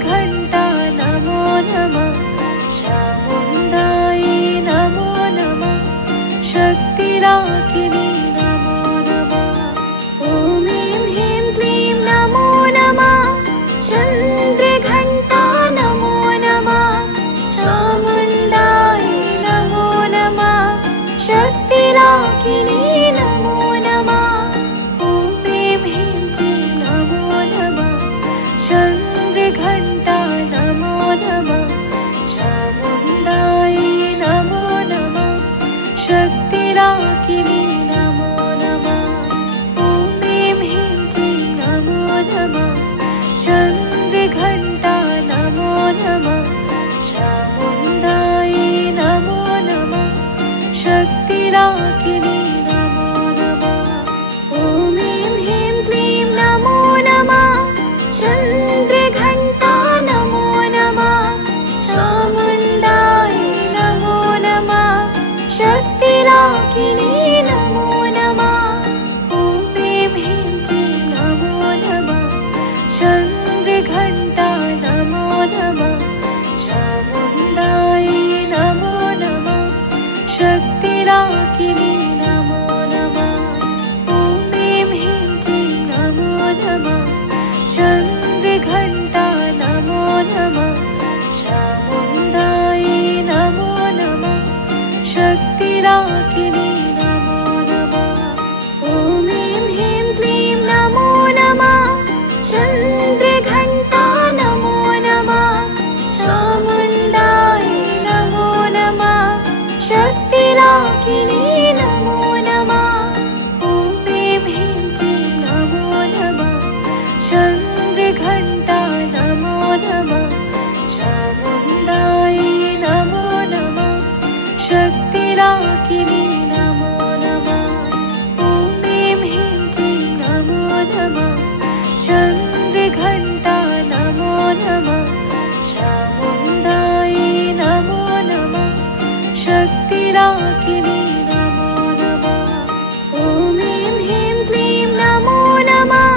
चन्द्रघण्टा नमो नमः चामुण्डायै नमो नमः शक्तिराकिनी नमो नमः ॐ ऐं ह्रीं क्लीं नमो नमः चन्द्रघण्टा नमो नमः चामुण्डायै नमो नमः शक्तिराकिनी नमो नमः ॐ ऐं ह्रीं क्लीं नमो नमः चन्द्रघण्टा नमो नमः चामुण्डायै नमो नमः शक्तिराकिनी नमो नमः ॐ ऐं ह्रीं क्लीं नमो नमः चन्द्रघण्टा नमो नमः चामुण्डायै नमो नमः शक्तिराकिनी नमो नमः ॐ ऐं ह्रीं क्लीं नमो नमः चन्द्रघण्टा नमो नमः चामुण्डायै नमो नमः शक्तिराकिनी नमो नमः ॐ ऐं ह्रीं क्लीं नमो नमः चन्द्रघण्टा नमो नमः चामुण्डायै नमो नमः शक्तिराकिनी नमो नमः ॐ ऐं ह्रीं क्लीं नमो नमः चन्द्रघण्टा नमो नमः चामुण्डायै नमो नमः शक्तिराकिनी नमो नमः ॐ ऐं ह्रीं क्लीं नमो नमः चन्द्रघण्टा नमो नमः चामुण्डायै नमो नमः शक्तिराकिनी नमो नमः ॐ ऐं ह्रीं क्लीं नमो नमः चन्द्रघण्टा नमो नमः चामुण्डायै नमो नमः शक्तिराकिनी नमो नमः ॐ ऐं ह्रीं क्लीं नमो नमः चन्द्रघण्टा नमो नमः चामुण्डायै नमो नमः शक्तिराकिनी नमो नमः ॐ ऐं ह्रीं क्लीं नमो नमः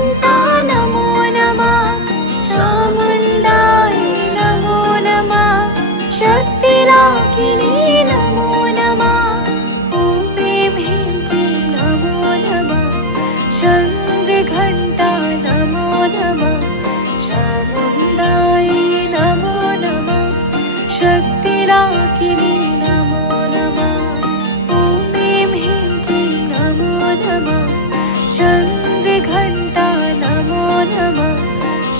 चन्द्रघण्टा नमो नमः चामुण्डायै नमो नमः शक्तिराकिनी नमो नमः ॐ ऐं ह्रीं क्लीं नमो नमः चन्द्रघण्टा नमो नमः चामुण्डायै नमो नमः शक्तिराकिनी नमो नमः ॐ ऐं ह्रीं क्लीं नमो नमः चन्द्रघण्टा नमो नमः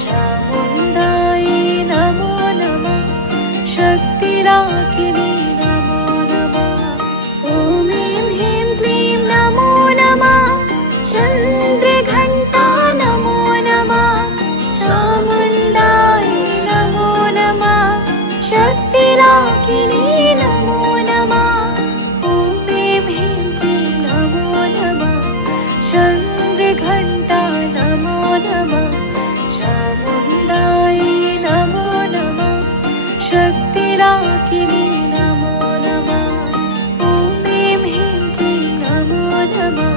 चामुण्डायै नमो नमः शक्तिराकिनी नमो नमः ॐ ऐं ह्रीं क्लीं नमो नमः चन्द्रघण्टा नमो नमः चामुण्डायै नमो नमः शक्तिराकिनी नमो नमः ॐ ऐं ह्रीं क्लीं नमो नमः चन्द्रघण्टा नमो नमः चामुण्डायै नमो नमः शक्तिराकिनी नमो नमः ॐ ऐं ह्रीं क्लीं नमो नमः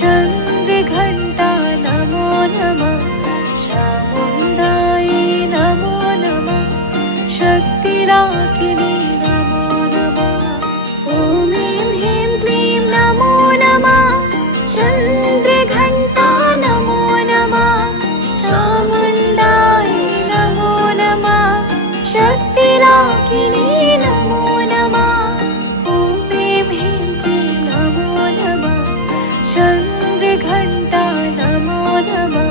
चन्द्रघण्टा नमो नमः चामुण्डायै नमो नमः शक्तिराकिनी नमो नमः ॐ ऐं ह्रीं क्लीं नमो नमः चन्द्रघण्टा नमो नमः चामुण्डायै नमो नमः शक्तिराकिनी नमो नमः ॐ ऐं ह्रीं क्लीं नमो नमः चन्द्रघण्टा नमो नमः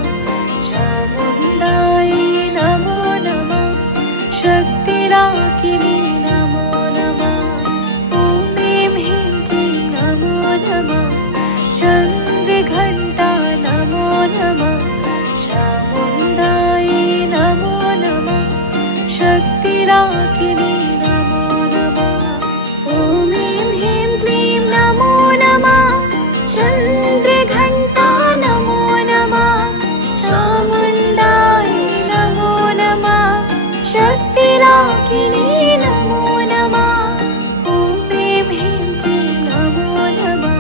चामुण्डायै नमो नमः शक्तिराकिनी नमो नमः ॐ ऐं ह्रीं क्लीं नमो नमः चन्द्रघण्टा नमो नमः चामुण्डायै नमो नमः शक्तिराकिनी नमो नमः ॐ ऐं ह्रीं क्लीं नमो नमः चन्द्रघण्टा नमो नमः चामुण्डायै नमो नमः शक्तिराकिनी नमो नमः ॐ ऐं ह्रीं क्लीं नमो नमः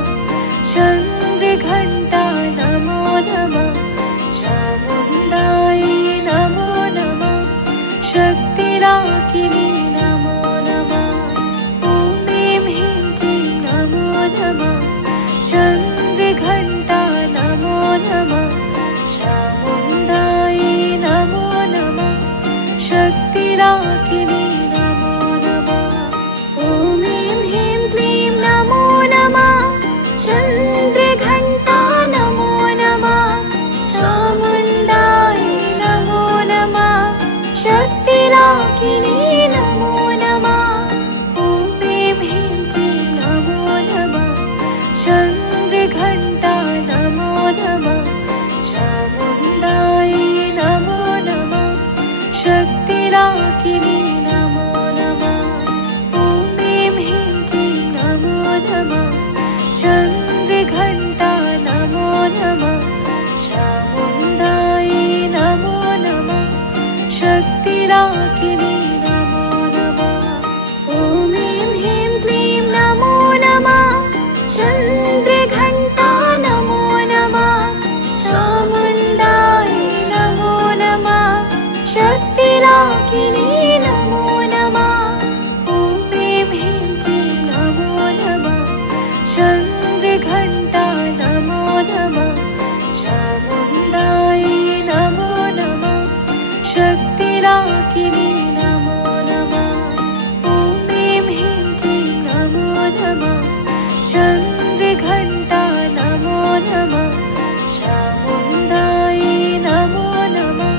चन्द्रघण्टा नमो नमः चामुण्डायै शक्तिराकिनी नमो नमः। ॐ ऐं ह्रीं क्लीं नमो नमः। चन्द्रघण्टा नमो नमः। चामुण्डायै नमो नमः। शक्तिराकिनी नमो नमः। ॐ ऐं ह्रीं क्लीं नमो नमः। चन्द्रघण्टा नमो नमः। चामुण्डायै नमो नमः। शक्तिराकिनी नमो नमः। ॐ ऐं ह्रीं क्लीं नमो नमः। चन्द्रघण्टा नमो नमः। चामुण्डायै नमो नमः। शक्तिराकिनी नमो नमः। ॐ ऐं ह्रीं क्लीं नमो नमः। चन्द्रघण्टा नमो नमः। चामुण्डायै नमो नमः। शक्तिराकिनी नमो नमः। ॐ ऐं ह्रीं क्लीं नमो नमः। चन्द्रघण्टा नमो नमः। चामुण्डायै नमो नमः। शक्तिराकिनी नमो नमः। ॐ ऐं ह्रीं क्लीं नमो नमः। चन्द्रघण्टा नमो नमः। चामुण्डायै नमो नमः। शक्तिराकिनी नमो नमः। ॐ ऐं ह्रीं क्लीं नमो नमः। चन्द्रघण्टा नमो नमः। चामुण्डायै नमो नमः।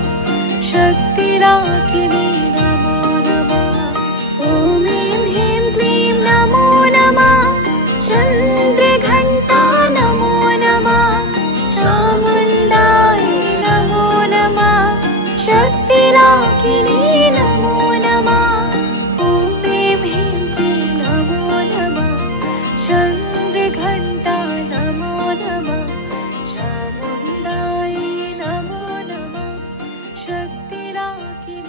शक्तिराकिनी नमो नमः। ॐ ऐं ह्रीं क्लीं नमो नमः। चन्द्रघण्टा नमो नमः। चामुण्डायै नमो नमः। शक्तिराकिनी नमो नमः। ॐ ऐं ह्रीं क्लीं नमो नमः। चन्द्रघण्टा नमो नमः। चामुण्डायै नमो नमः। शक्तिराकिनी